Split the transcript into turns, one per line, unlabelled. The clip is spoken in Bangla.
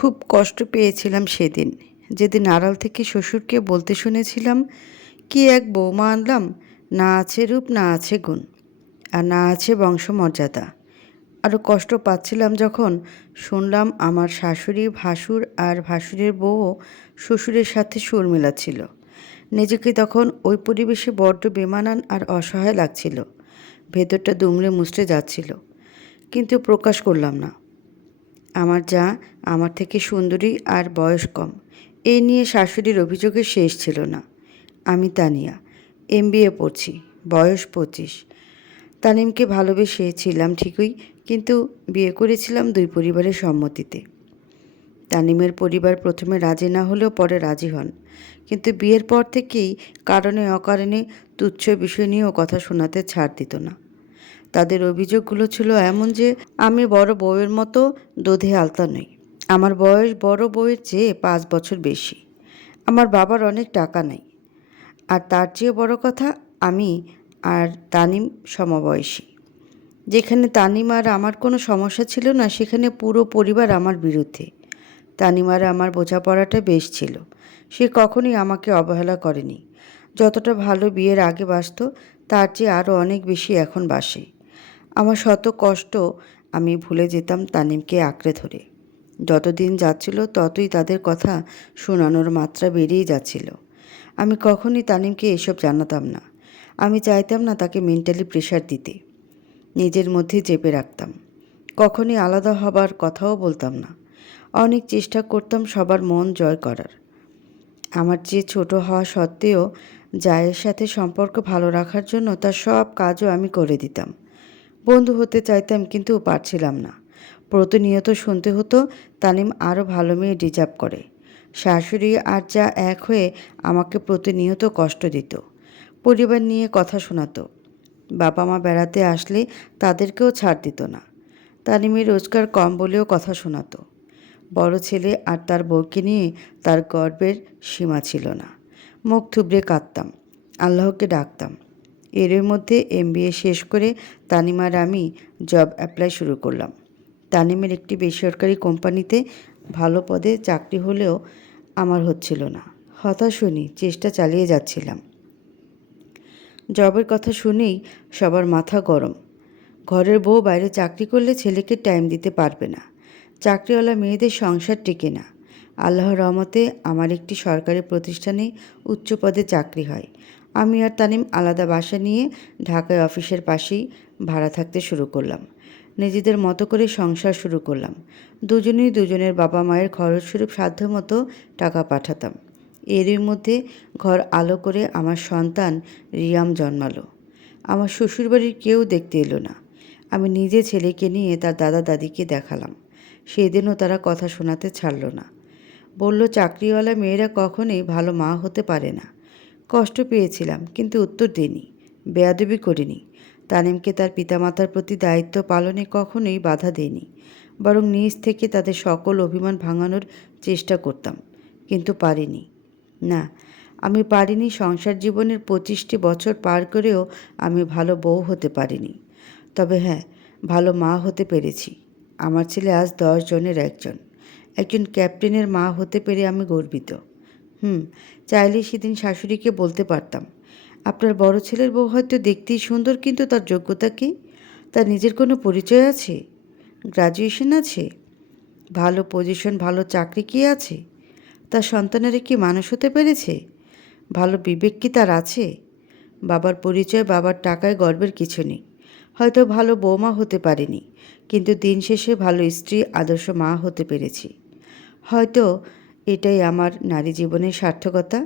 খুব কষ্ট পেয়েছিলাম সেদিন। যেদিন আড়াল থেকে শ্বশুরকে বলতে শুনেছিলাম, কি এক বৌমা আনলাম, না আছে রূপ, না আছে গুণ, আর না আছে বংশমর্যাদা। আরও কষ্ট পাচ্ছিলাম যখন শুনলাম আমার শাশুড়ি, ভাসুর আর ভাসুরের বউও শ্বশুরের সাথে সুর মেলাচ্ছিল। নিজেকে তখন ওই পরিবেশে বড্ড বেমানান আর অসহায় লাগছিল। ভেতরটা দুমড়ে মুচড়ে যাচ্ছিল। কিন্তু প্রকাশ করলাম না। আমার যা আমার থেকে সুন্দরী আর বয়স কম। এই নিয়ে শাশুড়ির অভিযোগের শেষ ছিল না। আমি তানিয়া, এম পড়ছি, বয়স পঁচিশ। তানিমকে ভালোবেসে ছিলাম ঠিকই, কিন্তু বিয়ে করেছিলাম দুই পরিবারের সম্মতিতে। তানিমের পরিবার প্রথমে রাজি না হলেও পরে রাজি হন। কিন্তু বিয়ের পর থেকেই কারণে অকারণে তুচ্ছ বিষয় নিয়েও কথা শোনাতে ছাড় দিত না। তাদের অভিযোগগুলো ছিল এমন যে, আমি বড় বউয়ের মতো দোধে আলতা নই। আমার বয়স বড় বউয়ের চেয়ে পাঁচ বছর বেশি। আমার বাবার অনেক টাকা নেই। আর তার চেয়ে বড় কথা, আমি আর তানিম সমবয়সী। যেখানে তানিম আর আমার কোনো সমস্যা ছিল না, সেখানে পুরো পরিবার আমার বিরুদ্ধে। তানিম আর আমার বোঝাপড়াটা বেশ ছিল। সে কখনোই আমাকে অবহেলা করেনি। যতটা ভালো বিয়ের আগে বাসত, তার চেয়ে আরও অনেক বেশি এখন বাসে। আমার শত কষ্ট আমি ভুলে যেতাম তানিমকে আঁকড়ে ধরে। যতদিন যাচ্ছিল ততই তাদের কথা শোনানোর মাত্রা বেড়েই যাচ্ছিল। আমি কখনই তানিমকে এসব জানাতাম না। আমি চাইতাম না তাকে মেন্টালি প্রেশার দিতে। নিজের মধ্যে চেপে রাখতাম। কখনই আলাদা হবার কথাও বলতাম না। অনেক চেষ্টা করতাম সবার মন জয় করার। আমার চেয়ে ছোট হওয়া সত্ত্বেও জায়ের সাথে সম্পর্ক ভালো রাখার জন্য তার সব কাজও আমি করে দিতাম। বন্ধু হতে চাইতাম কিন্তু পারছিলাম না। প্রতিনিয়ত শুনতে হতো তানিম আরও ভালো মেয়ে ডিজার্ভ করে। শাশুড়ি আর যা এক হয়ে আমাকে প্রতিনিয়ত কষ্ট দিত। পরিবার নিয়ে কথা শোনাতো। বাবা মা বেড়াতে আসলে তাদেরকেও ছাড় দিত না। তানিমের রোজগার কম বলেও কথা শোনাতো। বড় ছেলে আর তার বউকে নিয়ে তার গর্বের সীমা ছিল না। মুখ থুবড়ে কাঁদতাম। আল্লাহকে ডাকতাম। এর মধ্যে এম শেষ করে তানিমার আমি জব অ্যাপ্লাই শুরু করলাম। তানিমের একটি বেসরকারি কোম্পানিতে ভালো পদে চাকরি হলেও আমার হচ্ছিল না। হতাশ হইনি চেষ্টা চালিয়ে যাচ্ছিলাম। জবের কথা শুনেই সবার মাথা গরম। ঘরের বউ বাইরে চাকরি করলে ছেলেকে টাইম দিতে পারবে না। চাকরিওয়ালা মেয়েদের সংসার টিকে না। আল্লাহর রহমতে আমার একটি সরকারি প্রতিষ্ঠানে উচ্চ পদে চাকরি হয়। আমি আর তানিম আলাদা বাসা নিয়ে ঢাকায় অফিসের পাশেই ভাড়া থাকতে শুরু করলাম। নিজেদের মতো করে সংসার শুরু করলাম। দুজনেই দুজনের বাবা মায়ের খরচ স্বরূপ সাধ্যমতো টাকা পাঠাতাম। এরই মধ্যে ঘর আলো করে আমার সন্তান রিয়াম জন্মালো। আমার শ্বশুরবাড়ির কেউ দেখতে এলো না। আমি নিজে ছেলেকে নিয়ে তার দাদা দাদিকে দেখালাম। সেদিনও তারা কথা শোনাতে ছাড়ল না। বলল, চাকরিওয়ালা মেয়েরা কখনোই ভালো মা হতে পারে না। কষ্ট পেয়েছিলাম, কিন্তু উত্তর দিইনি, বেয়াদবি করিনি। তানিমকে তার পিতামাতার প্রতি দায়িত্ব পালনে কখনোই বাধা দেয়নি বরং নিজ থেকে তাদের সকল অভিমান ভাঙানোর চেষ্টা করতাম, কিন্তু পারিনি। না, আমি পারিনি সংসার জীবনের পঁচিশটি বছর পার করেও আমি ভালো বউ হতে পারিনি। তবে হ্যাঁ ভালো মা হতে পেরেছি। আমার ছেলে আজ দশ জনের একজন। একজন ক্যাপ্টেনের মা হতে পেরে আমি গর্বিত। হুম, চাইলে সেদিন শাশুড়িকে বলতে পারতাম। আপনার বড় ছেলের বউ হয়তো দেখতেই সুন্দর, কিন্তু তার যোগ্যতা কি? তার নিজের কোনো পরিচয় আছে? গ্রাজুয়েশন আছে? ভালো পজিশন ভালো চাকরি কি আছে? তার সন্তানেরা কি মানুষ হতে পেরেছে? ভালো বিবেক কি তার আছে? বাবার পরিচয়, বাবার টাকায় গর্বের কিছু নেই। হয়তো ভালো বৌমা হতে পারিনি, কিন্তু দিন শেষে ভালো স্ত্রী, আদর্শ মা হতে পেরেছি। হয়তো এটাই আমার নারী জীবনের সার্থকতা।